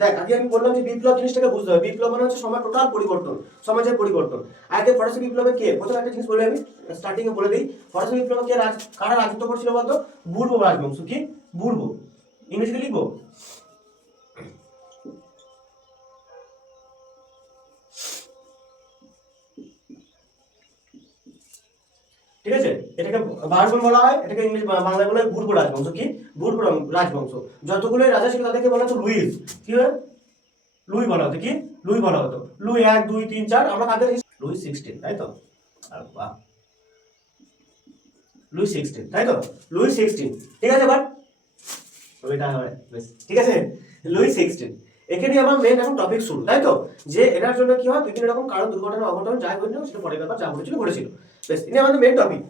দেখ আগে আমি বললাম যে বিপ্লব জিনিসটাকে বুঝতে হবে। বিপ্লব মানে হচ্ছে সমাজ টোটাল পরিবর্তন, সমাজের পরিবর্তন। আগে ফরাসি বিপ্লবে কে, প্রথমে একটা জিনিস বলে আমি স্টার্টিং এ বলে দিই, ফরাসি বিপ্লবে কে কারা রাজত্ব করছিল বলতো? বুর্বো রাজবংশ। কি বুর্বো? ইংরেজিতে লিখবো। ঠিক আছে, এটাকে বারবন বলা হয়, এটাকে ইংরেজি বাংলায় বলা হয় বুর্বো রাজবংশ। কি বুর্বো রাজবংশ। যতগুলো রাজা ছিল তাদেরকে বলা হতো লুইস। কি হয়? লুই বলা হতো। কি লুই বলা হতো। লুই 1 2 3 4, আমরা কাদের লুই 16, তাই তো? আর বাহ, লুই 16, তাই তো? লুই 16, ঠিক আছে। বাট ওইটা হয় বেশ, ঠিক আছে। লুই 16, এখানে আমার মেন এখন টপিক শুরু, তাই তো? যে এটার জন্য কি হয়, বিভিন্ন রকম কারণ, দুর্ঘটনা অঘটন যা হয়েছিল সেটা পরের ব্যাপার, যা ঘটেছিল ঘটেছিল। বেশ, ইনি আমাদের মেন টপিক।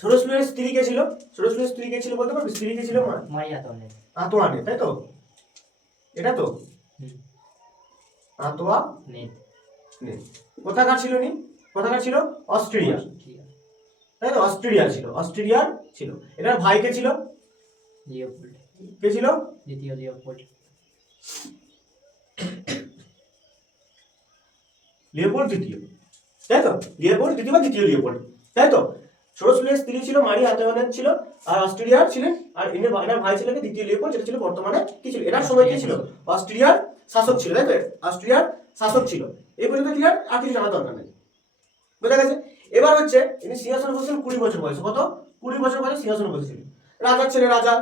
ষোড়শ লুইয়ের স্ত্রী কে ছিল? ষোড়শ লুইয়ের স্ত্রী কে ছিল বলতে পারবি? স্ত্রী কে ছিল মাইয়া তনে আতোয়ানে, তাই তো? এটা তো আতোয়া নে। কোথাকার ছিল নি? কোথাকার ছিল? অস্ট্রেলিয়া, তাই তো? অস্ট্রেলিয়া ছিল, অস্ট্রেলিয়ার ছিল। এটার ভাই কে ছিল? লিওপোল্ড। কে ছিল? দ্বিতীয় লিওপোল্ড। লিওপোল্ড দ্বিতীয়, তাই তো? লিওপোল্ড দ্বিতীয় বা দ্বিতীয় লিওপোল্ড, তাই তো? ষোড়শ লুইয়ের স্ত্রী ছিল মারি আন্তোয়ানেট ছিল, আর অস্ট্রেলিয়ার ছিলেন। আর এনার ভাই ছিল দ্বিতীয় লিওপোল্ড, যেটা ছিল বর্তমানে কি ছিল, এটার সময় কি ছিল? অস্ট্রেলিয়ার শাসক ছিল, তাই তো? অস্ট্রেলিয়ার শাসক ছিল। এই পর্যন্ত ক্লিয়ার, আর কিছু জানার দরকার নেই, বুঝা গেছে? এবার হচ্ছে ইনি সিংহাসনে বসেছিলেন 20 বছর বয়সে। কত? 20 বছর বয়সে সিংহাসনে বসেছিলেন। রাজার ছেলে রাজা,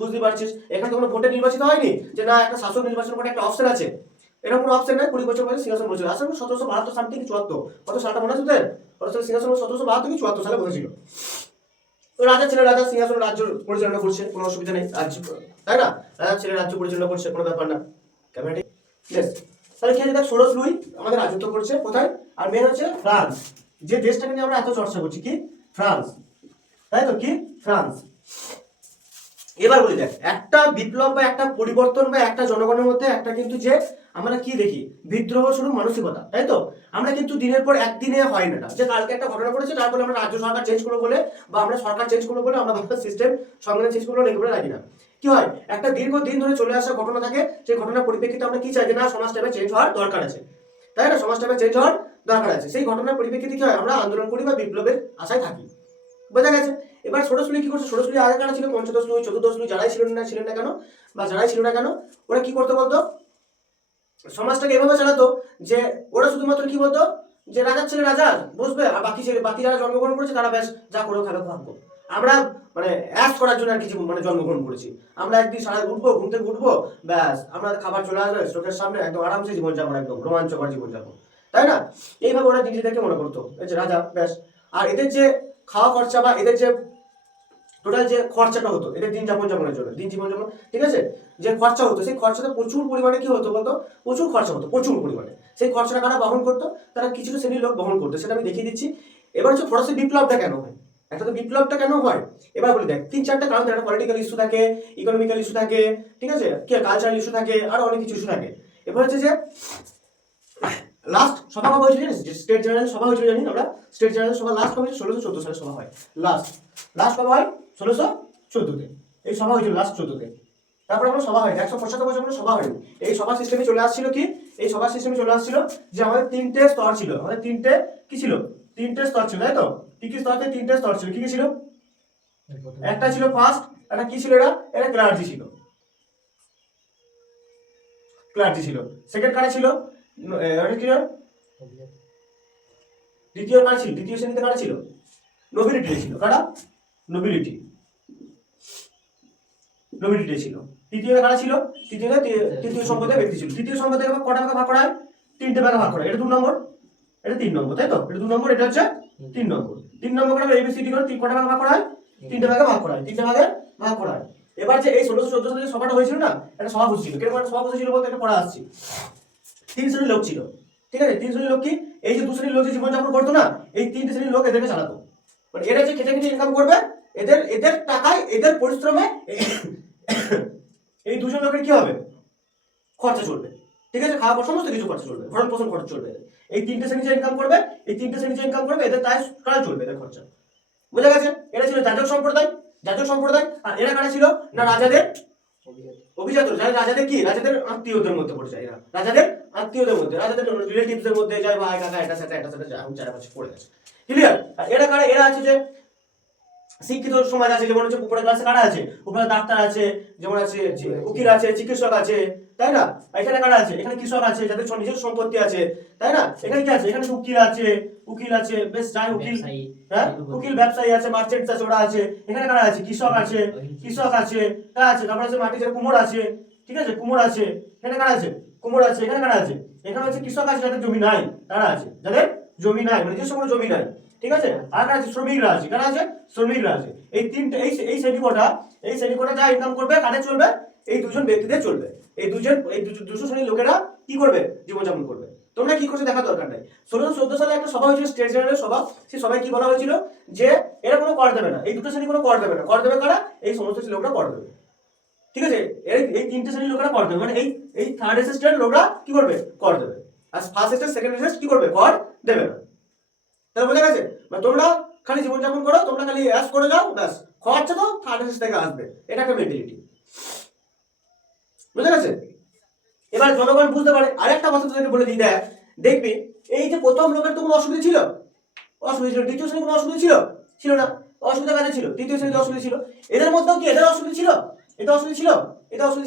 বুঝতে পারছিস? এখানে কোনো ভোটে নির্বাচিত হয়নি যে না একটা শাসক নির্বাচন করে একটা অপশন আছে, এরকম কোনো অপশন নাই। 20 বছর বয়সে সিংহাসন বসেছিল। আসলে 1772 সামথিং 74, কত সালটা মনে আছে তোদের? সিংহাসন 1772 কি 74 সালে বসেছিল। রাজার ছেলে রাজা সিংহাসন রাজ্য পরিচালনা করছে, কোনো অসুবিধা নেই, রাজ্য, তাই না? রাজার ছেলে রাজ্য পরিচালনা করছে, কোনো ব্যাপার না। ক্যামেরা ঠিক? বেশ, তাহলে কি আছে দেখ, ষোড়শ লুই আমাদের রাজত্ব করছে কোথায়? আর মেন হচ্ছে ফ্রান্স, যে দেশটাকে নিয়ে আমরা এত চর্চা করছি। কি ফ্রান্স, তাই তো? কি ফ্রান্স। এবার বলি দেখ, একটা বিপ্লব বা একটা পরিবর্তন বা একটা জনগণের মধ্যে একটা কিন্তু যে আমরা কি দেখি, বিদ্রোহ শুরু মানসিকতা, তাই তো? আমরা কিন্তু দিনের পর একদিনে হয় না, যে কালকে একটা ঘটনা ঘটেছে তারপরে আমরা রাজ্য সরকার চেঞ্জ করবো বলে বা আমরা সরকার চেঞ্জ করবো বলে আমরা সিস্টেম সংবিধান চেঞ্জ করবো রেখে বলে রাখি না। কি হয়, একটা দীর্ঘদিন ধরে চলে আসা ঘটনা থাকে, সেই ঘটনার পরিপ্রেক্ষিতে আমরা কি চাই, যে না সমাজটা চেঞ্জ হওয়ার দরকার আছে, তাই না? সমাজটা চেঞ্জ হওয়ার দরকার আছে। সেই ঘটনার পরিপ্রেক্ষিতে কি হয়, আমরা আন্দোলন করি বা বিপ্লবের আশায় থাকি, বোঝা গেছে? এবার ষোড়শ লুই কি করছে? ষোড়শ লুই আগে কারা ছিল? পঞ্চদশ লুই, চতুর্দশ লুই, যারাই ছিলেন না কেন, বা যারাই ছিল না কেন, ওরা কি করতে বলতো? সমাজটাকে এভাবে চালাতো যে ওরা শুধুমাত্র কি বলতো, যে রাজার ছেলে রাজা বসবে, আর বাকি যারা জন্মগ্রহণ করেছে তারা ব্যাস যা করে খাবে ভাববো। আমরা মানে অ্যাশ করার জন্য আর কিছু মানে জন্মগ্রহণ করেছি। আমরা একদিন সারা উঠবো, ঘুম থেকে উঠবো, ব্যাস আমরা খাবার চলে আসবে চোখের সামনে, একদম আরামসে জীবনযাপন, একদম রোমাঞ্চকর জীবনযাপন, তাই না? এইভাবে ওরা নিজেদেরকে মনে করতো এই যে রাজা, ব্যাস। আর এদের যে খাওয়া খরচা বা এদের যে টোটাল যে খরচাটা হতো এদের দিন যাপনের জন্য, দিন জীবনযাপন, ঠিক আছে, যে খরচা হতো, সেই খরচাটা প্রচুর পরিমাণে কি হতো বলতো? প্রচুর খরচা হতো, প্রচুর পরিমাণে। সেই খরচাটা কারা বহন করতো? তারা কিছু শ্রেণীর লোক বহন করতো, সেটা আমি দেখিয়ে দিচ্ছি। এবার হচ্ছে ফরাসি বিপ্লবটা কেন হয়? একটা তো বিপ্লবটা কেন হয় এবার বলি দেখ, 3-4টা কারণ। একটা পলিটিক্যাল ইস্যু থাকে, ইকোনমিক্যাল ইস্যু থাকে, ঠিক আছে, কি কালচারাল ইস্যু থাকে, আরো অনেক কিছু ইস্যু থাকে। এবার হচ্ছে যে লাস্ট সভা কবে হয়েছিল জানিস? স্টেট জেনারেল সভা হয়েছিল, জানি আমরা। স্টেট জেনারেল সভা লাস্ট কবে হয়েছিল? 1614 সালে সভা হয় লাস্ট কবে হয়? 1614-তে এই সভা হয়েছিল, লাস্ট 14-তে। তারপরে আমরা সভা হয় 175 বছর কোনো সভা হয়নি। এই সভা সিস্টেমে চলে আসছিল কি, এই সভা সিস্টেমে চলে আসছিল যে আমাদের 3টে স্তর ছিল, আমাদের 3টে কি ছিল? 3টে স্তর ছিল, তাই তো? কি কি স্তর? 3টে স্তর ছিল। কি কি ছিল? একটা ছিল ফার্স্ট, একটা কি ছিল? এটা ক্লার্জি ছিল, ক্লার্জি ছিল। সেকেন্ড কারা ছিল? দ্বিতীয় কারা ছিল? দ্বিতীয় শ্রেণীতে কারা ছিল? নোবিলিটি ছিল। কারা? নোবিলিটি ছিল। তৃতীয় কারা ছিল? তৃতীয় সম্প্রদায়ের ব্যক্তি ছিল। তৃতীয় সম্প্রদায়কে কটা ভাগে ভাগ করা হয়? 3টে ভাগে ভাগ করা হয়। এটা 2 নম্বর, এটা 3 নম্বর, তাই তো? এটা 2 নম্বর, এটা হচ্ছে 3 নম্বর। 3 নম্বর করে এবিসিডি করে কটা ভাগে ভাগ করা হয়? 3টে ভাগে ভাগ করা হয়, 3টে ভাগে ভাগ করা হয়। এবার যে এই 1614 সালে যে সভাটা হয়েছিল না, এটা সভা বসেছিল। কিরকম একটা সভা বসেছিল বলতে, এটা পড়া আসছি। 3 শ্রেণীর লোক ছিল, ঠিক আছে? 3 শ্রেণীর লোক কি, এই যে 2 শ্রেণীর লোক যে জীবনযাপন করতো না, এই 3টে শ্রেণীর লোক এদেরকে চালাতো। মানে এরা যে খেটে খেটে ইনকাম করবে, এদের টাকায়, এদের পরিশ্রমে এই দুজন লোকের কি হবে? খরচা চলবে, ঠিক আছে? খাওয়া সমস্ত কিছু খরচা চলবে, ভরণ পোষণ খরচ চলবে। এই 3টে শ্রেণী যে ইনকাম করবে, এই 3টে শ্রেণী যে ইনকাম করবে, এদের তাই কাজ চলবে, এদের খরচা, বুঝা গেছে? এরা ছিল যাজক সম্প্রদায়। আর এরা কারা ছিল না? রাজাদের অভিজাত যারা রাজাদের কি রাজাদের আত্মীয়দের মধ্যে পড়ে যায়, এরা রাজাদের আত্মীয়দের মধ্যে, রাজাদের রিলেটিভসদের মধ্যে যায়, ভাই কাকা এটা সেটা যারা পাশে পড়ে গেছে। ক্লিয়ার? আর এরা কারা? এরা আছে যে শিক্ষিত সমাজ আছে, যেমন হচ্ছে উপরে ক্লাসে কারা আছে, উপরে ডাক্তার আছে, যেমন আছে উকিল আছে, চিকিৎসক আছে, তাই না? এখানে কারা আছে? এখানে কৃষক আছে যাদের নিজস্ব সম্পত্তি আছে, তাই না? এখানে কি আছে? এখানে উকিল আছে বেশ যাই উকিল, হ্যাঁ উকিল, ব্যবসায়ী আছে, মার্চেন্টস আছে, ওরা আছে। এখানে কারা আছে? কৃষক আছে, কারা আছে? তারপরে আছে মাটি, কুমোর আছে, ঠিক আছে, কুমোর আছে। এখানে কারা আছে? কুমোর আছে। এখানে কারা আছে? এখানে হচ্ছে কৃষক আছে যাদের জমি নাই, তারা আছে, যাদের জমি নাই, মানে নিজস্ব কোনো জমি নাই, ঠিক আছে। আর কারা আছে? শ্রমিকরা আছে। কারা আছে? শ্রমিকরা আছে। এই তিনটে এই শ্রেণী যা ইনকাম করবে কাদের চলবে? এই দুজন ব্যক্তিদের চলবে। এই দুশো শ্রেণীর লোকেরা কি করবে? জীবনযাপন করবে। তোমরা কি করছে দেখা দরকার নাই। 1614 সালে একটা সভা হয়েছিল, স্টেট জেনারেল সভা। সেই সবাই কি বলা হয়েছিল যে এরা কোনো কর দেবে না, এই দুটো শ্রেণী কোনো কর দেবে না। কর দেবে কারা? এই সমস্ত লোকরা কর দেবে, ঠিক আছে। এই তিনটে শ্রেণীর লোকেরা কর দেবে, মানে এই থার্ড এসেস্টের লোকরা কি করবে? কর দেবে। আর ফার্স্ট এসেস্ট সেকেন্ড এসেস্ট কি করবে? কর দেবে না। তাহলে বোঝা গেছে? মানে তোমরা খালি জীবনযাপন করো, তোমরা খালি অ্যাশ করে যাও, ব্যাস খরচা তো থার্ড এসেস্ট থেকে আসবে। এটা একটা মেন্টালিটি, বুঝা গেছে? এবার জনগণ বুঝতে পারে। আরেকটা কথা তোদেরকে বলে দিই, দেখ দেখবি এই যে প্রথম লোকের তো কোনো অসুবিধা ছিল, দ্বিতীয় শ্রেণীর কোনো অসুবিধা ছিল না। অসুবিধা কাজে ছিল? তৃতীয় শ্রেণীতে অসুবিধা ছিল। এদের মধ্যেও কি এদের অসুবিধা ছিল? এটা অসুবিধা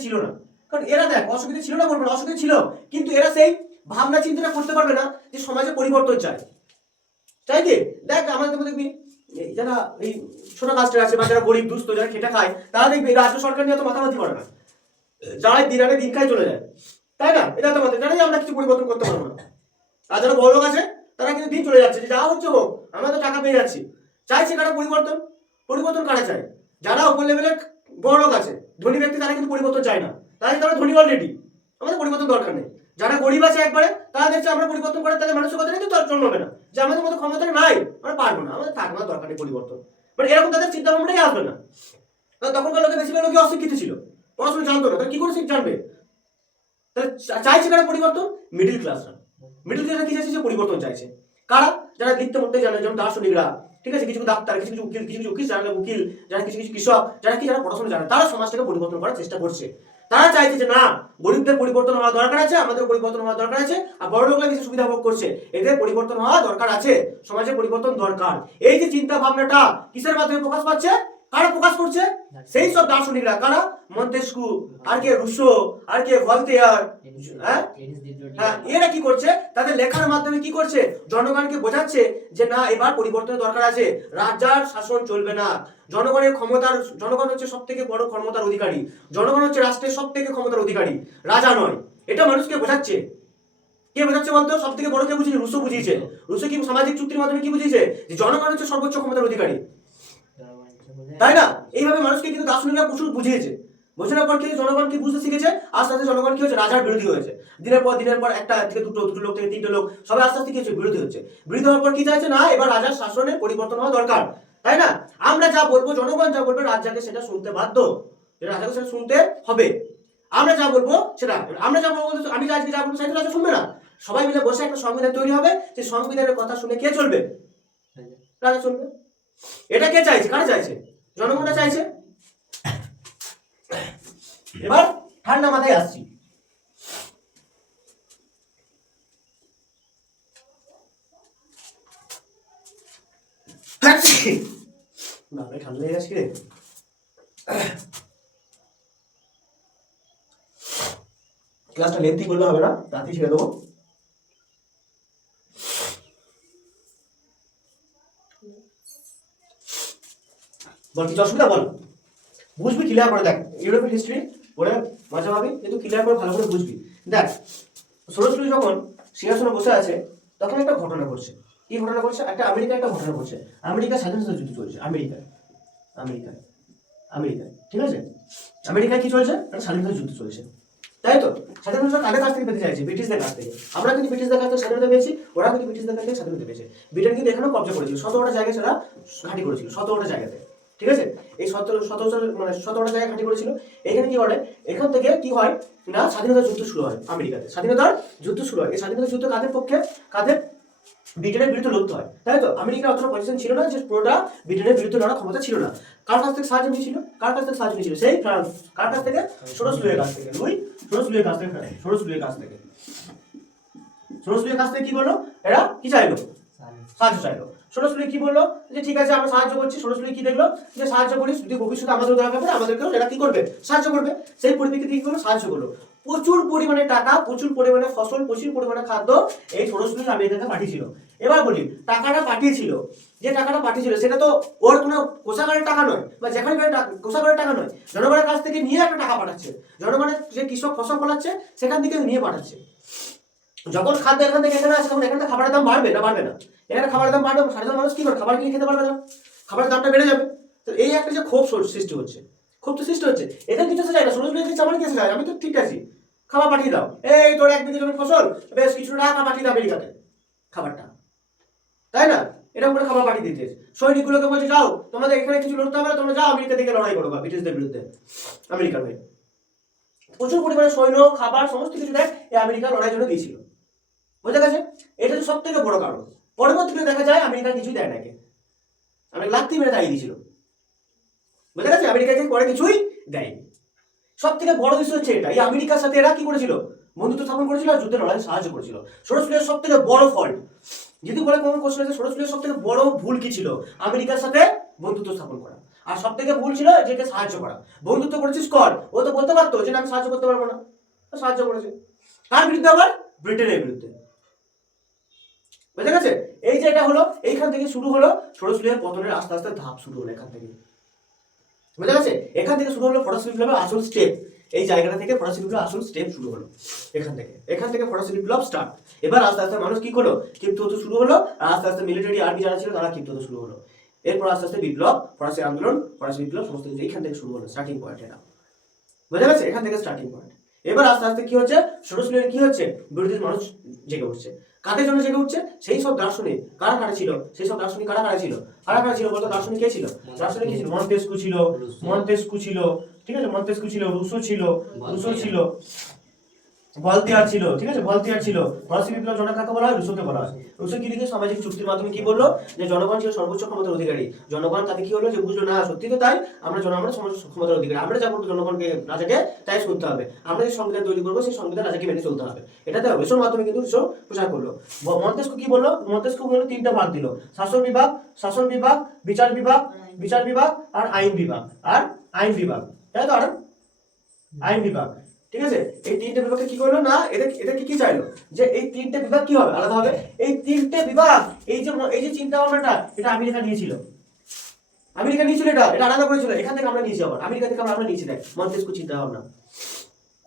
ছিল না। কারণ এরা দেখ অসুবিধা ছিল না বলবো না, অসুবিধা ছিল, কিন্তু এরা সেই ভাবনা চিন্তাটা করতে পারবে না যে সমাজে পরিবর্তন চায়, তাই কি? দেখ আমাদের মধ্যে দেখবি যারা এই ছোট কাস্টের আছে বা যারা গরিব দুস্থ যারা খেটে খায়, তারা দেখবি রাজ্য সরকার নিয়ে তো মাথামাতি করে না, যারা দিন আনে দিন খায় চলে যায়, তাই না? এটা তো জানি আমরা কিছু পরিবর্তন করতে পারবো না। আর যারা বড় লোক আছে তারা কিন্তু দিন চলে যাচ্ছে, যে যা হচ্ছে হোক, আমরা তো টাকা পেয়ে যাচ্ছি। চাইছে কারা পরিবর্তন কারা চায়? যারা উপর লেভেলের বড় লোক আছে, ধনী ব্যক্তি, তারা কিন্তু পরিবর্তন চায় না, তারা ধনী অলরেডি, আমাদের পরিবর্তন দরকার নেই। যারা গরিব আছে একবারে, তারা দেখছে আমরা পরিবর্তন করে তাদের মানসিকতা নেই, তো তার জন্য হবে না যে আমাদের মতো ক্ষমতা নাই, আমরা পারবো না, আমাদের থাকবার দরকার নেই পরিবর্তন, মানে এরকম তাদের চিন্তা ভাবনাটাই আসবে না। তখনকার লোকে বেশিরভাগ লোকই অশিক্ষিত ছিল, পড়াশোনা জানতো না, তারা কি করে জানবে? তাহলে চাইছে কারা পরিবর্তন? মিডিল ক্লাসরা কি চাইছে? পরিবর্তন চাইছে। কারা? যারা লিখতে পড়তে জানে, যেমন দার্শনিকরা, ঠিক আছে, কিছু ডাক্তার, কিছু উকিল, যারা কিছু কৃষক, যারা পড়াশোনা জানে, তারা সমাজটাকে পরিবর্তন করার চেষ্টা করছে। তারা চাইছে যে না, গরিবদের পরিবর্তন হওয়া দরকার আছে, আমাদের পরিবর্তন হওয়া দরকার আছে, আর বড় লোকরা কিছু সুবিধা ভোগ করছে, এদের পরিবর্তন হওয়া দরকার আছে, সমাজে পরিবর্তন দরকার। এই যে চিন্তা ভাবনাটা কিসের মাধ্যমে প্রকাশ পাচ্ছে? কারা প্রকাশ করছে? সেই সব দার্শনিকরা। কারা? মন্তেস্কু, আর কে রুশো, আর কে ভলতেয়ার, হ্যাঁ, এরা কি করছে? তাদের লেখার মাধ্যমে কি করছে? জনগণকে বোঝাচ্ছে যে না, এবার পরিবর্তনের দরকার আছে, রাজার শাসন চলবে না, জনগণ হচ্ছে সব থেকে বড় ক্ষমতার অধিকারী, জনগণ হচ্ছে রাষ্ট্রের সব থেকে ক্ষমতার অধিকারী, রাজা নয়। এটা মানুষকে বোঝাচ্ছে। কে বোঝাচ্ছে বলতো? সব থেকে বড় কে বুঝিয়েছে? রুশো বুঝিয়েছে। রুশো কি সামাজিক চুক্তির মাধ্যমে কি বুঝিয়েছে? যে জনগণ হচ্ছে সর্বোচ্চ ক্ষমতার অধিকারী, তাই না? এইভাবে মানুষকে কিন্তু দার্শনিকরা প্রচুর বুঝিয়েছে। বোঝানোর পর কি জনগণ কি বুঝতে শিখেছে? আস্তে আস্তে জনগণ কি হচ্ছে? রাজার বিরোধী হয়েছে। দিনের পর একটা থেকে দুটো লোক থেকে তিনটে লোক, সবাই আস্তে আস্তে কি হচ্ছে? বিরোধী হচ্ছে। বিরোধী হওয়ার পর কি চাইছে? না, এবার রাজার শাসনের পরিবর্তন হওয়া দরকার, তাই না? আমরা যা বলবো, জনগণ যা বলবে, রাজাকে সেটা শুনতে বাধ্য, রাজাকে সেটা শুনতে হবে। আমরা যা বলবো সেটা, আমরা যা বলবো, আমি আজকে যা বলবো সেটা রাজা শুনবে না। সবাই মিলে বসে একটা সংবিধান তৈরি হবে, সেই সংবিধানের কথা শুনে কে চলবে? রাজা চলবে। এটা কে চাইছে? কারা চাইছে? জনগণরা চাইছে। এবার ঠান্ডা মাথায় আসছি। ঠান্ডা লেগে গেছে রে। ক্লাসটা লেন্থি করলে হবে না, রাতে ছেড়ে দেবো। বল কিছু অসুবিধা? বল, বুঝবি ক্লিয়ার করে। দেখ ইউরোপের হিস্ট্রি পড়ে মজা পাবি, কিন্তু ক্লিয়ার করে ভালো করে বুঝবি। দেখ সরস্বতী যখন সিংহাসনে বসে আছে, তখন একটা ঘটনা ঘটছে। কি ঘটনা ঘটছে? আমেরিকায় একটা ঘটনা ঘটছে। আমেরিকায় স্বাধীনতা যুদ্ধ চলছে। আমেরিকায়, ঠিক আছে, আমেরিকায় কি চলছে? একটা স্বাধীনতা যুদ্ধ চলছে, তাই তো? স্বাধীনতা কাদের কাছ থেকে পেতে চাইছে? ব্রিটিশদের কাছ থেকে। আমরা কিন্তু ব্রিটিশদের কাছ থেকে স্বাধীনতা পেয়েছি, ওরা কিন্তু ব্রিটিশদের কাছ থেকে স্বাধীনতা পেয়েছে। ব্রিটেন কিন্তু এখানেও কবজা করেছিল, 17টা জায়গায় সেটা ঘাঁটি করেছিল, 17টা জায়গাতে, ঠিক আছে? এই 17টা জায়গায় ঘাঁটি করেছিল। এখানে কি করে? এখান থেকে কি হয় না, স্বাধীনতা যুদ্ধ শুরু হয় আমেরিকাতে। স্বাধীনতার যুদ্ধ শুরু হয়। এই স্বাধীনতা যুদ্ধ কাদের পক্ষে? কাদের? ব্রিটেনের বিরুদ্ধে লড়তে হয়, তাই তো? আমেরিকার অতটা পজিশন ছিল না যে পুরোটা ব্রিটেনের বিরুদ্ধে লড়ার ক্ষমতা ছিল না। কার কাছ থেকে সাহায্য নিয়েছিল? কার কাছ থেকে সাহায্য নিয়েছিল? সেই ফ্রান্স। কার কাছ থেকে? সোরস লুইয়ের কাছ থেকে। সোরস লুইয়ের কাছ থেকে। সোরস লুইয়ের কাছ থেকে কি বললো? এরা কি চাইলো? সাহায্য চাইলো। সোরস লুই কি বললো? যে ঠিক আছে আমরা সাহায্য করছি। সোরস লুই কি দেখলো? যে সাহায্য করিস, যদি ভবিষ্যতে আমাদের দরকার পড়ে আমাদেরকেও এরা কি করবে? সাহায্য করবে। সেই পরিপ্রেক্ষিতে কি করলো? সাহায্য করলো। প্রচুর পরিমাণে টাকা, প্রচুর পরিমাণে ফসল, প্রচুর পরিমাণে খাদ্য এই সোরস লুই আমেরিকাকে পাঠিয়েছিল। এবার বলি, টাকাটা পাঠিয়েছিল, যে টাকাটা পাঠিয়েছিল সেটা তো ওর কোনো কোষাগারের টাকা নয়, বা যেখানে কোষাগারের টাকা নয়, জনগণের কাছ থেকে নিয়ে একটা টাকা পাঠাচ্ছে। জনগণের যে কৃষক ফসল ফলাচ্ছে সেখান থেকে নিয়ে পাঠাচ্ছে। যখন খাদ্য এখান থেকে এখানে আসে তখন এখানে খাবারের দাম বাড়বে না বাড়বে না? এখানে খাবারের দাম বাড়বে, সাধারণ মানুষ কি করে খাবার কিনে খেতে পারবে না, খাবারের দামটা বেড়ে যাবে। তো এই একটা যে ক্ষোভ সৃষ্টি হচ্ছে, ক্ষোভ তো সৃষ্টি হচ্ছে। এদের কিছু চাই না, সোরস লুই দিচ্ছে আমার কিছু চাই, আমি তো ঠিক আছি, খাবার পাঠিয়ে দাও, এই তোর 1 বিঘে জমির ফসল, বেশ কিছু টাকা পাঠিয়ে দাও আমেরিকাতে খাবারটা, তাই না? এরকম করে খাবার পাঠিয়ে দিতে সৈনিকগুলোকে বলছে যাও তোমাদের এখানে কিছু লড়তে হবে না, তোমরা যাও আমেরিকা থেকে লড়াই করো ব্রিটিশদের বিরুদ্ধে। আমেরিকার হয়ে প্রচুর পরিমাণে সৈন্য, খাবার, সমস্ত কিছু দেয় এই আমেরিকা লড়াইয়ের জন্য দিয়েছিল। বুঝা গেছে? এটা তো সব থেকে বড় কারণ। পরবর্তীতে দেখা যায় আমেরিকা কিছুই দেয় নাকি, আমেরিকা লাত্তি মেরে তাড়িয়ে দিয়েছিল। বুঝা গেছে? আমেরিকাকে পরে কিছুই দেয়নি। সব থেকে বড় বিষয় হচ্ছে এটা, এই আমেরিকার সাথে এরা কি করেছিল? বন্ধুত্ব স্থাপন করেছিল আর যুদ্ধে লড়াই সাহায্য করেছিল। সোরস লুইয়ের সব থেকে বড় ফল্ট যদি বলে কোন কোশ্চেন আছে, সোরস লুইয়ের সব থেকে বড় ভুল কি ছিল? আমেরিকার সাথে বন্ধুত্ব স্থাপন করা। আর সব থেকে ভুল ছিল যেকে সাহায্য করা। বন্ধুত্ব করেছিস কর, ও তো বলতে পারতো যে আমি সাহায্য করতে পারবো না, সাহায্য করেছে। কার বিরুদ্ধে? আবার ব্রিটেনের বিরুদ্ধে। বুঝা গেছে? এই যে এটা হলো, এইখান থেকে শুরু হলো সোরস লুইয়ের পতনের আস্তে আস্তে ধাপ শুরু হলো এখান থেকে। বুঝা গেছে? এখান থেকে শুরু হলো ফরাসি বিপ্লবের আসল স্টেপ। এই জায়গাটা থেকে ফরাসি বিপ্লবের আসল স্টেপ শুরু হলো এখান থেকে ফরাসি বিপ্লব স্টার্ট। এবার আস্তে আস্তে মানুষ কি করলো? ক্ষিপ্ত হতে শুরু হলো, আর আস্তে আস্তে মিলিটারি আর্মি যারা ছিল তারা ক্ষিপ্ত হতে শুরু হলো। এরপর আস্তে আস্তে বিপ্লব, ফরাসি আন্দোলন, ফরাসি বিপ্লব, সমস্ত কিছু এইখান থেকে শুরু হলো। স্টার্টিং পয়েন্ট এটা। বুঝা গেছে? এখান থেকে স্টার্টিং পয়েন্ট। এবার আস্তে আস্তে কি হচ্ছে? সোরস লুইয়ের কি হচ্ছে? ব্রিটিশ মানুষ জেগে উঠছে। কাদের জন্য জেগে উঠছে? সেই সব দার্শনিক কারা কারা ছিল, সেই সব দার্শনিক কারা কারা ছিল বলতো? দার্শনিক কে ছিল? দার্শনিক কে ছিল? মন্তেস্কু ছিল, ঠিক আছে? মন্তেস্কু ছিল, রুসো ছিল, ভলতেয়ার ছিল, ঠিক আছে? ভলতেয়ার ছিল। ফরাসি বিপ্লব জনক কাকে বলা হয়? রুসোকে বলা হয়। রুসো কি লিখে সামাজিক চুক্তির মাধ্যমে কি বললো? যে জনগণ ছিল সর্বোচ্চ ক্ষমতার অধিকারী। জনগণ তাতে কি হলো? যে বুঝলো না সত্যি তো তাই, আমরা সর্বোচ্চ ক্ষমতার অধিকারী, আমরা যা করবো জনগণকে, রাজাকে তাই শুনতে হবে। আমরা যে সংবিধান তৈরি করবো সেই সংবিধান রাজাকে মেনে চলতে হবে। এটাতে রুসোর মাধ্যমে কিন্তু রুসো প্রচার করলো। মন্তেস্কু কি বললো? মন্তেস্কু বললো 3টা ভাগ দিল: শাসন বিভাগ, বিচার বিভাগ আর আইন বিভাগ, তাই তো? আর আইন বিভাগ, ঠিক আছে? এই 3টে বিভাগকে কি করলো না, এদেরকে কি চাইলো? যে এই 3টে বিভাগ কি হবে? আলাদা হবে। এই 3টে বিভাগ, এই যে চিন্তা ভাবনাটা, এটা আমেরিকা নিয়েছিল। এটা আলাদা করেছিল। এখান থেকে আমরা নিয়েছি, আবার আমেরিকা থেকে আমরা নিয়েছি। দেখ মন্তেস্কু চিন্তা ভাবনা,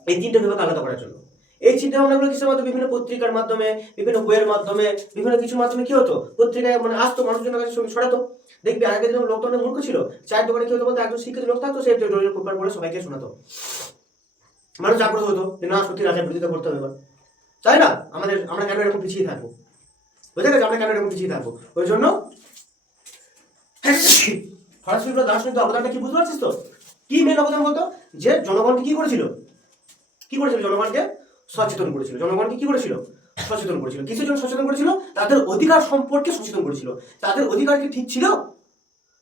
এই 3টে বিভাগ আলাদা করার জন্য। এই চিন্তা ভাবনাগুলো কিসের মাধ্যমে? বিভিন্ন পত্রিকার মাধ্যমে, বিভিন্ন বইয়ের মাধ্যমে, বিভিন্ন কিছুর মাধ্যমে কি হতো? পত্রিকায় মানে আসতো, মানুষজনের কাছে ছড়াতো। দেখবি আগের দিনে লোকটা অনেক মূর্খ ছিল, চায়ের দোকানে কি হতো বলতো? একজন শিক্ষিত লোক থাকতো, সে পেপার পড়ে সবাইকে শোনাতো। মানুষ জাগ্রত হতো যে না সত্যি রাজার বিরোধিতা করতে হবে এবার, তাই না? আমরা কেন এরকম পিছিয়ে থাকবো? বুঝে গেছে? আমরা কেন এরকম পিছিয়ে থাকবো? ওই জন্য ফরাসি বিপ্লব দার্শনিক অবদানটা কি বুঝতে পারছিস তো? কি মেন অবদান বলতো? যে জনগণকে কি করেছিল? জনগণকে সচেতন করেছিল। কিসের জন্য সচেতন করেছিল? তাদের অধিকার সম্পর্কে সচেতন করেছিল। তাদের অধিকার কি ঠিক ছিল?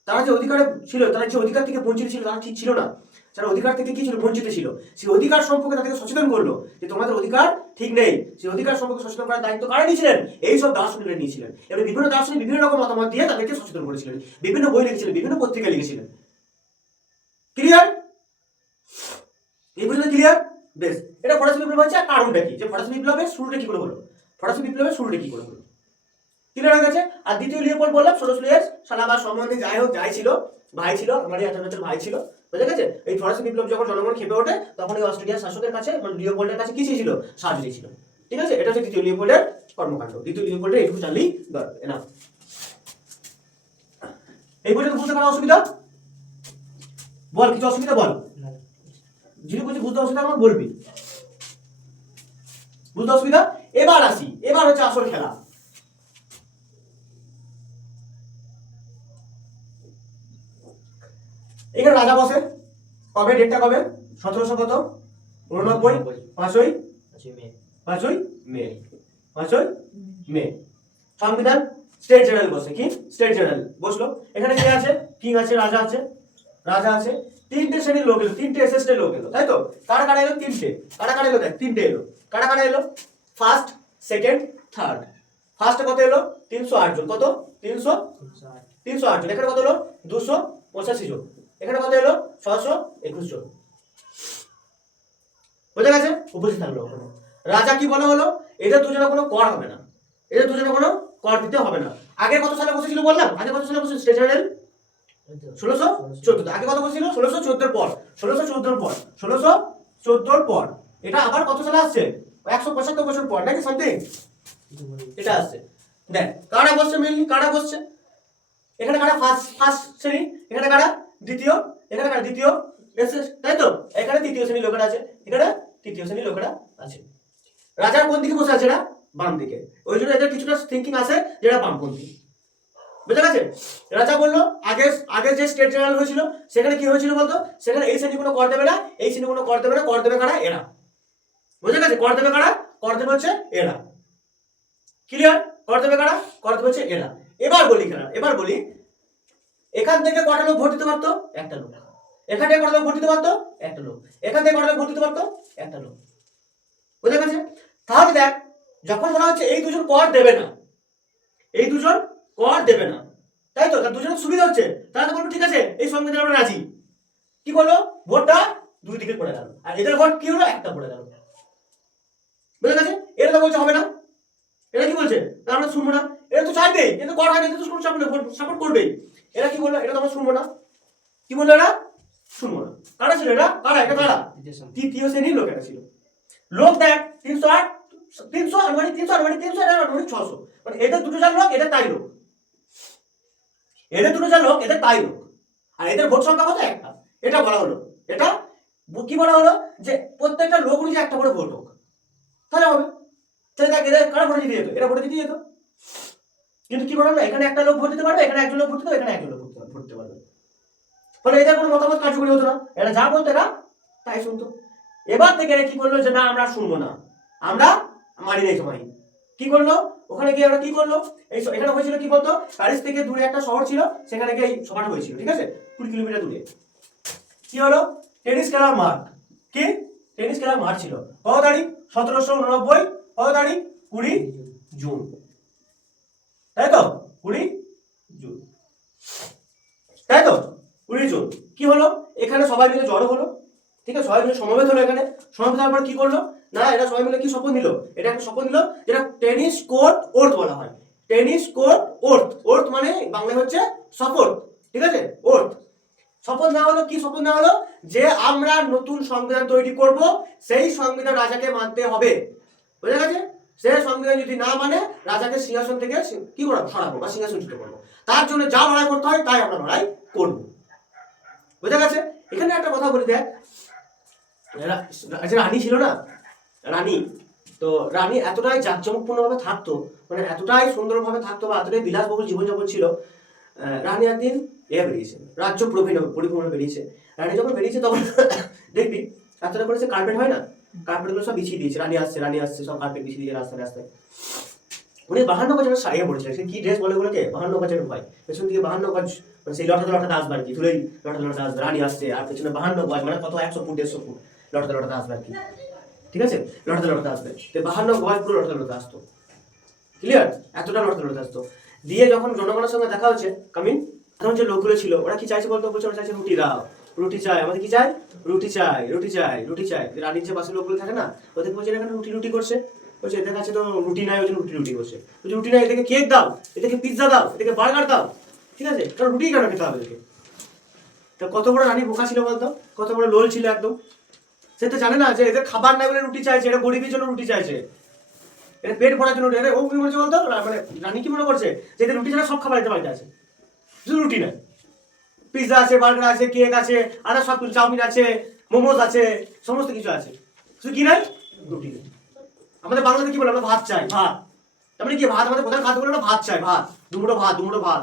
তারা যে অধিকারে ছিল, তারা যে অধিকার থেকে বঞ্চিত ছিল, তারা ঠিক ছিল না। যারা অধিকার থেকে কি ছিল? বঞ্চিত ছিল। সেই অধিকার সম্পর্কে তাদেরকে সচেতন করলো যে তোমাদের অধিকার ঠিক নেই। সেই অধিকার সম্পর্কে সচেতন করার দায়িত্ব কারা নিয়েছিলেন? এইসব দার্শনিকরা নিয়েছিলেন। এবার বিভিন্ন দার্শনিক বিভিন্ন রকম মতামত দিয়ে তাদেরকে সচেতন করেছিলেন, বিভিন্ন বই লিখেছিলেন, বিভিন্ন পত্রিকা লিখেছিলেন। ক্লিয়ার? এই পর্যন্ত ক্লিয়ার? বেশ। এটা ফরাসি বিপ্লব হচ্ছে। কারণটা কি? যে ফরাসি বিপ্লবের শুরুটা কি করে হলো? ক্লিয়ার হয়ে গেছে? আর দ্বিতীয় লিওপোল্ড বললাম, সোরস লুইয়ের সালাবার সম্বন্ধে যাই ছিল, ভাই ছিল, আমারই 18 বছর ভাই ছিল। বুঝা গেছে? এই ফরাসি বিপ্লব যখন জনগণ খেপে ওঠে তখন এই অস্ট্রেলিয়ার শাসকের কাছে, মানে লিওপোল্ডের কাছে কি চেয়েছিল? সাহায্য চেয়েছিল। ঠিক আছে? এটা হচ্ছে দ্বিতীয় লিওপোল্ডের কর্মকাণ্ড। দ্বিতীয় লিওপোল্ডের এইটুকু জানলেই না। এই পর্যন্ত বুঝতে পারা অসুবিধা? বল, কিছু অসুবিধা বল। যদি কিছু বুঝতে অসুবিধা আমার বলবি। বুঝতে অসুবিধা? এবার আসি, এবার হচ্ছে আসল খেলা। এখানে রাজা বসে কবে? ডেটটা কবে? 1700 কত? 89, 5ই মে। সংবিধান স্টেট জেনারেল বসে, কি স্টেট জেনারেল বসলো। এখানে কে আছে? কিং আছে, রাজা আছে, রাজা আছে, তিনটে শ্রেণীর লোক এলো, তিনটে এসএসটি লোক এলো, তাই তো? কারা কারা এলো? তিনটে। কারা কারা এলো? দেখ তিনটে এলো। কারা কারা এলো? First, second, third. ফার্স্টে কত এলো? 308 জন। কত? 308 জন। এখানে কত এলো? 285 জন। এখানে কত এলো? 621 জন। বোঝা গেছে? উপস্থিত থাকলো। রাজা কি বলা হলো? এদের দুজনে কোনো কর হবে না, এদের দুজনে কোনো কর দিতে হবে না। আগে কত সালে বসেছিল বললাম? আগে কত সালে বসেছিল স্টেট জেনারেল? 1614। আগে কত বসেছিল? 1614 পর, 1614 পর, 1614 পর। এটা আবার কত সালে আসছে? 175 বছর পর নাকি সামথিং এটা আসছে। দেখ কারা বসছে, মেইনলি কারা বসছে? এখানে কারা ফার্স্ট শ্রেণী, এখানে কারা দ্বিতীয়, এখানে কারা দ্বিতীয় এসএস, তাই তো? এখানে তৃতীয় শ্রেণীর লোকেরা আছে, এখানে তৃতীয় শ্রেণীর লোকেরা আছে। রাজার কোন দিকে বসে আছে? এরা বাম দিকে। ওই জন্য এদের কিছুটা থিঙ্কিং আছে যেটা বামপন্থী। বুঝা গেছে? রাজা বললো আগে আগে যে স্টেট জেনারেল হয়েছিল সেখানে কি হয়েছিল বলতো? সেখানে এই শ্রেণী কোনো কর দেবে না, এই শ্রেণী কোনো কর দেবে না, কর দেবে কারা? এরা। বুঝা গেছে? কর দেবে কারা? কর দেবে হচ্ছে এরা। ক্লিয়ার? কর দেবে কারা? কর দেবে হচ্ছে এরা। এবার বলি কারা, এবার বলি এখান থেকে কটা লোক ভোট দিতে পারতো? একটা লোক। এখান থেকে কটা লোক ভোট দিতে পারতো? একটা লোক। এখান থেকে কটা লোক ভোট দিতে পারতো? একটা লোক। বুঝা গেছে? তাহলে দেখ যখন বলা হচ্ছে এই দুজন কর দেবে না, এই দুজন কর দেবে না, তাই তো? তার দুজনের সুবিধা হচ্ছে, তাহলে বলবো ঠিক আছে এই সংবিধান আমরা রাজি। কি করলো? ভোটটা দুই দিকে পড়ে গেল, আর এদের ভোট কি হলো? একটা পড়ে গেল। বুঝা গেছে? এরা তো বলছে হবে না, এরা কি বলছে? আমরা শুনবো না, এরা তো চাইবে, কিন্তু কর হয় না, কিন্তু সাপোর্ট করবে। এরা কি বললো? এটা তো আমরা শুনবো না। কি বললো এরা? শুনবো না। কারা ছিল এরা? কারা? এটা কারা? তৃতীয় শ্রেণীর লোক এটা ছিল। লোক দেখ 308, 300 আনুমানিক 300 আনুমানিক 300 এরা আনুমানিক 600, মানে এদের দুটো যার লোক, এদের তাই লোক, এদের দুটো যার লোক, এদের তাই লোক। আর এদের ভোট সংখ্যা কত? একটা। এটা বলা হলো, এটা কি বলা হলো? যে প্রত্যেকটা লোক অনুযায়ী একটা করে ভোট হোক, তাহলে হবে। তাহলে দেখ এদের কারা ভোটে জিতে যেত? এরা ভোটে জিতে যেত। কিন্তু কি বলা হলো? এখানে একটা লোক ভোট দিতে পারবে, এখানে একজন লোক ভোট দিতে পারবে, এখানে একজন লোক ভোট দিতে পারবে। ফলে এদের কোনো মতামত কার্যকরী হতো না, এরা যা বলতো এরা তাই শুনতো। এবার থেকে এরা কি করলো? যে না আমরা শুনবো না, আমরা মানি নাই সময়। কি করলো? ওখানে গিয়ে আমরা কি করলো? এই এখানে হয়েছিল কি বলতো? প্যারিস থেকে দূরে একটা শহর ছিল, সেখানে গিয়ে এই সভাটা হয়েছিল, ঠিক আছে? 20 কিলোমিটার দূরে। কি হলো? টেনিস খেলার মাঠ। কি টেনিস খেলার মাঠ ছিল। কত তারিখ? 1789। কত তারিখ? 20 জুন, তাই তো? 20 জুন, তাই তো? 20 জুন। কি হলো? এখানে সবাই মিলে জড়ো হলো, ঠিক আছে? সবাই মিলে সমবেত হলো। এখানে সমবেত হওয়ার পর কি করলো? না এরা সবাই মিলে কি শপথ নিল? এটা একটা শপথ নিল যেটা টেনিস কোর্ট ওর্থ বলা হয়। টেনিস কোর্ট ওর্থ, ওর্থ মানে বাংলায় হচ্ছে শপথ, ঠিক আছে? ওর্থ। শপথ না হলো কি? শপথ না হলো যে আমরা নতুন সংবিধান তৈরি করব, সেই সংবিধান রাজাকে মানতে হবে। বুঝা গেছে? সেই সংবিধান যদি না মানে রাজাকে সিংহাসন থেকে কি করবো? সরাবো বা সিংহাসনচ্যুত করবো। তার জন্য যা লড়াই করতে হয় তাই আমরা লড়াই করবো। বুঝা গেছে? এখানে একটা কথা বলি দেখ, রানী ছিল না, রানী, তো রানী এতটাই জাঁকজমকপূর্ণভাবে থাকতো, মানে এতটাই সুন্দরভাবে থাকতো বা এতটাই বিলাসবহুল জীবনযাপন ছিল। রানী একদিন বেরিয়েছে, রাজ্য পরিভ্রমণে বেরিয়েছে। রানী যখন বেরিয়েছে তখন দেখবি এতটা করে কার্পেট হয় না, কার্পেটগুলো সব বিছিয়ে দিয়েছে। রানী আসছে সব কার্পেট বিছিয়ে দিয়ে রাস্তায় রাস্তায়। উনি 52 গজের শাড়ি পরেছিলেন। সে কি ড্রেস বলে ওগুলোকে? 52 গজের ভয়। পেছন দিকে 52 গজ, মানে সেই লটাতে আসবে আর কি, ধুলেই লটাতে আসবে। রানী আসছে আর পেছনে 52 গজ, মানে কত 100 ফুট 150 ফুট লটাতে আসবে আর কি, ঠিক আছে? লটাতে আসবে। তো 52 গজ পুরো লটাতে আসতো। ক্লিয়ার? এতটা লটাতে আসতো। দিয়ে যখন জনগণের সঙ্গে দেখা হচ্ছে কামিন, তখন যে লোকগুলো ছিল ওরা কি চাইছে বলতো? বলছে ওরা চাইছে রুটি দাও, রুটি চাই। আমাদের কি চাই? রুটি চাই, রুটি চাই, রুটি চাই। রানীর যে পাশে লোকগুলো থাকে না, ওদের বলছে এখানে রুটি করছে। বলছে এদের কাছে তো রুটি নাই, ওই জন্য রুটি করছে। বলছে রুটি নাই, এদেরকে কেক দাও, এদেরকে পিৎজা দাও, এদেরকে বার্গার দাও, ঠিক আছে? কারণ রুটি কেন খেতে হবে এদেরকে? তো কত বড় রানী বোকা ছিল বলতো? কত বড় লোল ছিল একদম। সে তো জানে না যে এদের খাবার নাই বলে রুটি চাইছে, এটা গরিবের জন্য রুটি চাইছে, এটা পেট ভরার জন্য। ও কি বলছে বলতো? মানে রানী কি মনে করছে যে এদের রুটি ছাড়া সব খাবার এতে বাড়িতে আছে, শুধু রুটি নাই, পিৎজা আছে, বার্গার আছে, কেক আছে, আর সব কিছু, চাউমিন আছে, মোমোজ আছে, সমস্ত কিছু আছে, শুধু কি নাই? রুটি নেই। আমাদের বাংলাতে কি বলে? আমরা ভাত চাই, ভাত। তার মানে কি? ভাত আমাদের প্রধান খাদ্য বলে আমরা ভাত চাই, ভাত, দুমুঠো ভাত, দুমুঠো ভাত।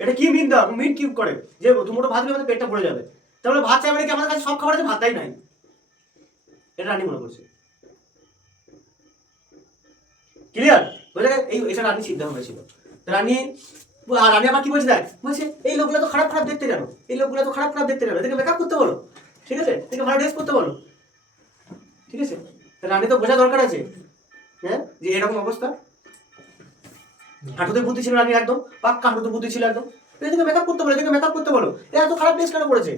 এটা কি মিন দাও? মিন কি করে যে দুমুঠো ভাত দিলে আমাদের পেটটা ভরে যাবে? তাহলে ভাত চাই মানে কি? আমাদের কাছে সব খাবার আছে, ভাতটাই নাই। এটা রানী মনে করছে। ক্লিয়ার? বুঝলে? এটা রানী চিন্তা ভাবনা ছিল। রানী আর রানী আবার কি বলছে দেখ, বলছে এই লোকগুলো তো খারাপ খারাপ দেখতে জানো, এই লোকগুলো তো খারাপ খারাপ দেখতে জানো, এদেরকে মেকআপ করতে বলো, ঠিক আছে, এদেরকে ভালো ড্রেস করতে বলো, ঠিক আছে। রানী তো বোঝা দরকার আছে, হ্যাঁ, যে এরকম অবস্থা। হাঁটুতে বুদ্ধি ছিল রানীর, একদম পাক্কা হাঁটুতে বুদ্ধি ছিল একদম। এদেরকে মেকআপ করতে বলো, এদেরকে মেকআপ করতে বলো, এরা এত খারাপ ড্রেস কেন করেছে?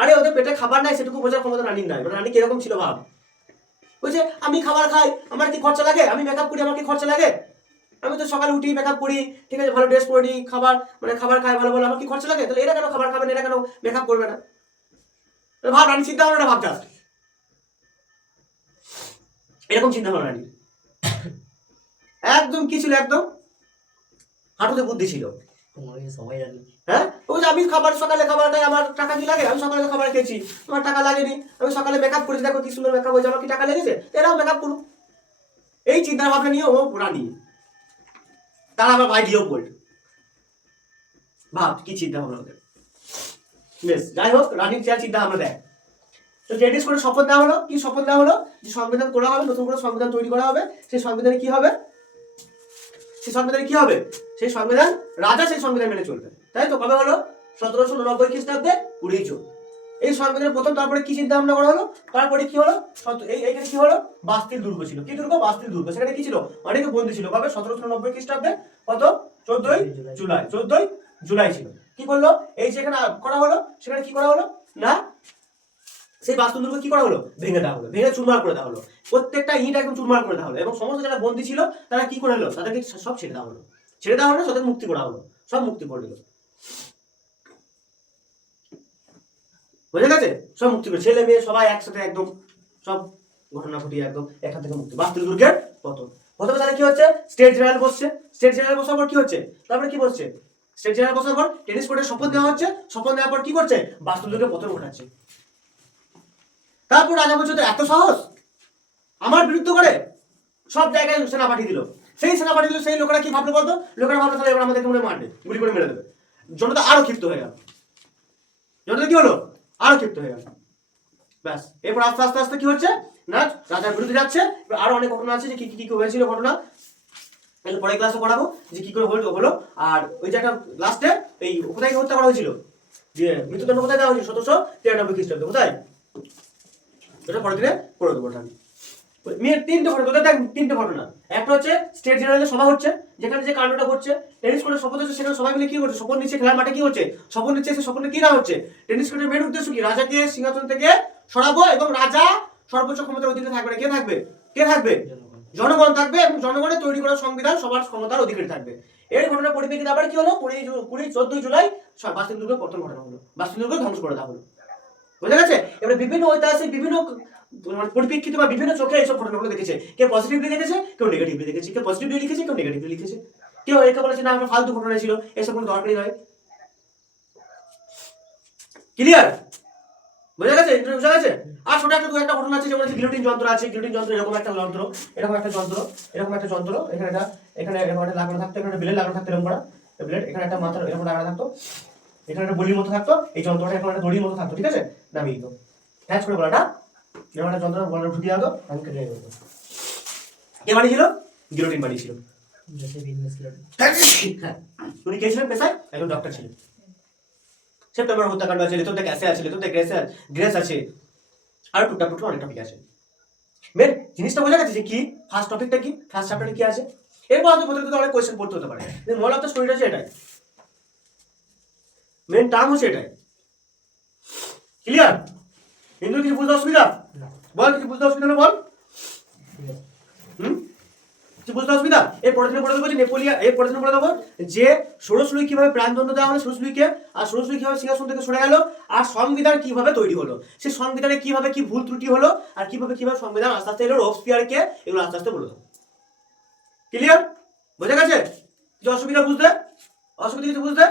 আরে ওদের পেটে খাবার নাই, সেটুকু বোঝার ক্ষমতা রানীর নাই। রানী কিরকম ছিল ভাব, বলছে আমি খাবার খাই, আমার কি খরচা লাগে, আমি মেকআপ করি, আমার কি খরচা লাগে, আমি তো সকালে উঠি মেকআপ করি, ঠিক আছে, ভালো ড্রেস পরে নিই, খাবার খাবার খাই ভালো ভালো, আমার কি খরচা লাগে? তাহলে এরা কেন খাবার খাবে না, এরা কেন মেকআপ করবে না? ভাব রানী চিন্তা ভাবনা ভাবটা এরকম চিন্তা ভাবনা রানী একদম কি ছিল, একদম হাঁটুতে বুদ্ধি ছিল। তোমাকে সবাই জানি। হ্যাঁ, ওই যে আমি খাবার সকালে খাবার খাই, আমার টাকা কি লাগে, আমি সকালে খাবার খেয়েছি, আমার টাকা লাগেনি, আমি সকালে মেকআপ করেছি, দেখো কি সুন্দর মেকআপ হয়েছে, আমার কি টাকা লেগেছে, এরাও মেকআপ করুক। এই চিন্তা ভাবনা নিয়ে ও রানী, তার আবার ভাই দিয়েও বল, ভাব কি চিন্তা ভাবনা ওদের। বেশ, যাই হোক, রানীর যা চিন্তা আমরা দেখ, তো ট্রেডিস করে শপথ দেওয়া হলো, কি শপথ দেওয়া হলো, যে সংবিধান করা হবে, নতুন করে সংবিধান তৈরি করা হবে। সেই সংবিধানে কি হবে, সেই সংবিধানে কি হবে, সেই সংবিধান রাজা সেই সংবিধান মেনে চলবে, তাই তো। কবে হলো? 1790 খ্রিস্টাব্দে 20 জুন। এই সংবিধানের প্রথম, তারপরে কি চিন্তা ভাবনা করা হলো, তারপরে কি হলো, এইখানে কি হলো, বাস্তিল দুর্গ ছিল। কি দুর্গ? বাস্তিল দুর্গ। সেখানে কি ছিল, অনেকে বন্দী ছিল। কবে? 1790 খ্রিস্টাব্দে কত, 14ই জুলাই, 14ই জুলাই ছিল। কি করলো, এই যেখানে করা হলো, সেখানে কি করা হলো না, সেই বাস্তুল দুর্গ কি করা হলো, ভেঙে দেওয়া হলো, ভেঙে চুরমার করে দেওয়া হলো, প্রত্যেকটা ইট একদম চুরমার করে দেওয়া হলো, এবং সমস্ত যারা বন্দী ছিল তারা কি করে হলো, তাদেরকে সব ছেড়ে দেওয়া হলো, ছেড়ে দেওয়া হলো, তাদের মুক্তি করা হলো, সব মুক্তি করে দিল। বুঝে গেছে, সব মুক্তি করে, ছেলে মেয়ে সবাই একসাথে একদম সব ঘটনা ঘটিয়ে একদম এখান থেকে মুক্তি। বাস্তুল দুর্গের পতন। প্রথমে তাহলে কি হচ্ছে, স্টেট জেনারেল বসছে, স্টেট জেনারেল বসার পর কি হচ্ছে, তারপরে কি বসছে, স্টেট জেনারেল বসার পর টেনিস কোর্টের শপথ দেওয়া হচ্ছে, শপথ দেওয়ার পর কি করছে, বাস্তুল দুর্গের পতন ঘটাচ্ছে। তারপর রাজা বলছে তো এত সাহস আমার বিরুদ্ধে করে, সব জায়গায় সেনা পাঠিয়ে দিল। সেই সেনা পাঠিয়ে দিল, সেই লোকেরা কি ভাবলো বলতো, লোকেরা ভাবলো তাহলে এবার আমাদেরকে মনে মারবে, গুলি করে মেরে দেবে। জনতা আরো ক্ষিপ্ত হয়ে গেল, জনতা কি হলো, আরো ক্ষিপ্ত হয়ে গেল। ব্যাস, এরপর আস্তে আস্তে আস্তে কি হচ্ছে না, রাজার বিরুদ্ধে যাচ্ছে। আরো অনেক ঘটনা আছে যে কি কি কি হয়েছিল ঘটনা, পরের ক্লাসে পড়াবো যে কি করে হলো। আর ওই যে একটা লাস্টে এই কোথায় হত্যা করা হয়েছিল, যে মৃত্যুদণ্ড কোথায় দেওয়া হয়েছিল, 1793 খ্রিস্টাব্দে, কোথায়, এটা পরের দিনে করে দেবো। মেয়ের তিনটে ঘটনা, তোদের দেখ তিনটে ঘটনা। একটা হচ্ছে স্টেট জেনারেলের সভা হচ্ছে, যেখানে যে কাণ্ডটা ঘটছে, টেনিস কোর্টের শপথ হচ্ছে, সেখানে সবাই মিলে কি করছে, শপথ নিচ্ছে, খেলার মাঠে কি হচ্ছে, শপথ নিচ্ছে। সে শপথে কি না হচ্ছে, টেনিস কোর্টের মেন উদ্দেশ্য কি, রাজাকে সিংহাসন থেকে সরাবো, এবং রাজা সর্বোচ্চ ক্ষমতার অধিকারী থাকবে না। কে থাকবে, কে থাকবে, জনগণ থাকবে, এবং জনগণের তৈরি করা সংবিধান সবার ক্ষমতার অধিকারী থাকবে। এই ঘটনার পরিপ্রেক্ষিতে আবার কি হলো, 14ই জুলাই বাস্তুল দুর্গের পতন ঘটানো হলো, বাস্তুল দুর্গ ধ্বংস করে দেওয়া হলো। বুঝা গেছে। এবারে বিভিন্ন ঐতিহাসিক বিভিন্ন পরিপ্রেক্ষিতে বা বিভিন্ন চোখে এইসব ঘটনাগুলো দেখেছে, কেউ পজিটিভলি দেখেছে, কেউ নেগেটিভলি দেখেছে, কেউ পজিটিভলি লিখেছে, কেউ নেগেটিভলি লিখেছে, কেউ একে বলেছে না আমরা ফালতু ঘটনা ছিল, এসব কোনো দরকারই নয়। ক্লিয়ার, বুঝা গেছে, বুঝা গেছে। আর ছোট একটা দু একটা ঘটনা আছে, যেমন গিলোটিন যন্ত্র আছে, গিলোটিন যন্ত্র এরকম একটা যন্ত্র, এরকম একটা যন্ত্র, এরকম একটা যন্ত্র, এখানে এরকম একটা লাগানো থাকতো, এখানে ব্লেড লাগানো থাকতো, এরকম করা ব্লেড, এখানে একটা মাথা এরকম লাগানো থাকতো, এখানে একটা বলির মতো থাকতো, এই যন্ত্রটা এখন একটা দড়ির মতো থাকতো, ঠিক আছে, নামিয়ে দিত, হ্যাঁ করে বলাটা এরকম একটা যন্ত্র বলা ঢুকিয়ে হতো, আমি কেটে দিত। কে বানিয়েছিল, গিলোটিন বানিয়েছিল। হ্যাঁ, উনি কে ছিলেন পেশায়, একজন ডক্টর ছিলেন। সেপ্টেম্বর হত্যাকাণ্ড আছে, লেতোতে গ্যাসে আছে, লেতোতে গ্রেস আছে, আর টুকটাক টুকটাক অনেক টপিক আছে। মেন জিনিসটা বোঝা গেছে যে কি, ফার্স্ট টপিকটা কি, ফার্স্ট চ্যাপ্টারে কি আছে। এরপর হয়তো প্রত্যেকটা অনেক কোয়েশ্চেন পড়তে হতে পারে, মল অফ দ্য স্টোরিটা হচ্ছে এটাই, মেন টার্ম হচ্ছে এটাই। ক্লিয়ার, হিন্দু কিছু বুঝতে অসুবিধা, বল কিছু বুঝতে অসুবিধা না, বল কিছু বুঝতে অসুবিধা। এর পরের দিনে পড়ে দেবো যে নেপোলিয়ান, এর পরের দিনে পড়ে দেবো যে ষোড়শ লুই কিভাবে প্রাণদণ্ড দেওয়া হলো ষোড়শ লুইকে, আর ষোড়শ লুই কিভাবে সিংহাসন থেকে সরে গেল, আর সংবিধান কিভাবে তৈরি হলো, সেই সংবিধানে কিভাবে কি ভুল ত্রুটি হলো, আর কিভাবে সংবিধান আস্তে আস্তে এলো, রোবসপিয়ারকে, এগুলো আস্তে আস্তে বলে দেবো। ক্লিয়ার, বোঝা গেছে, কিছু অসুবিধা বুঝতে, অসুবিধা কিছু বুঝতে।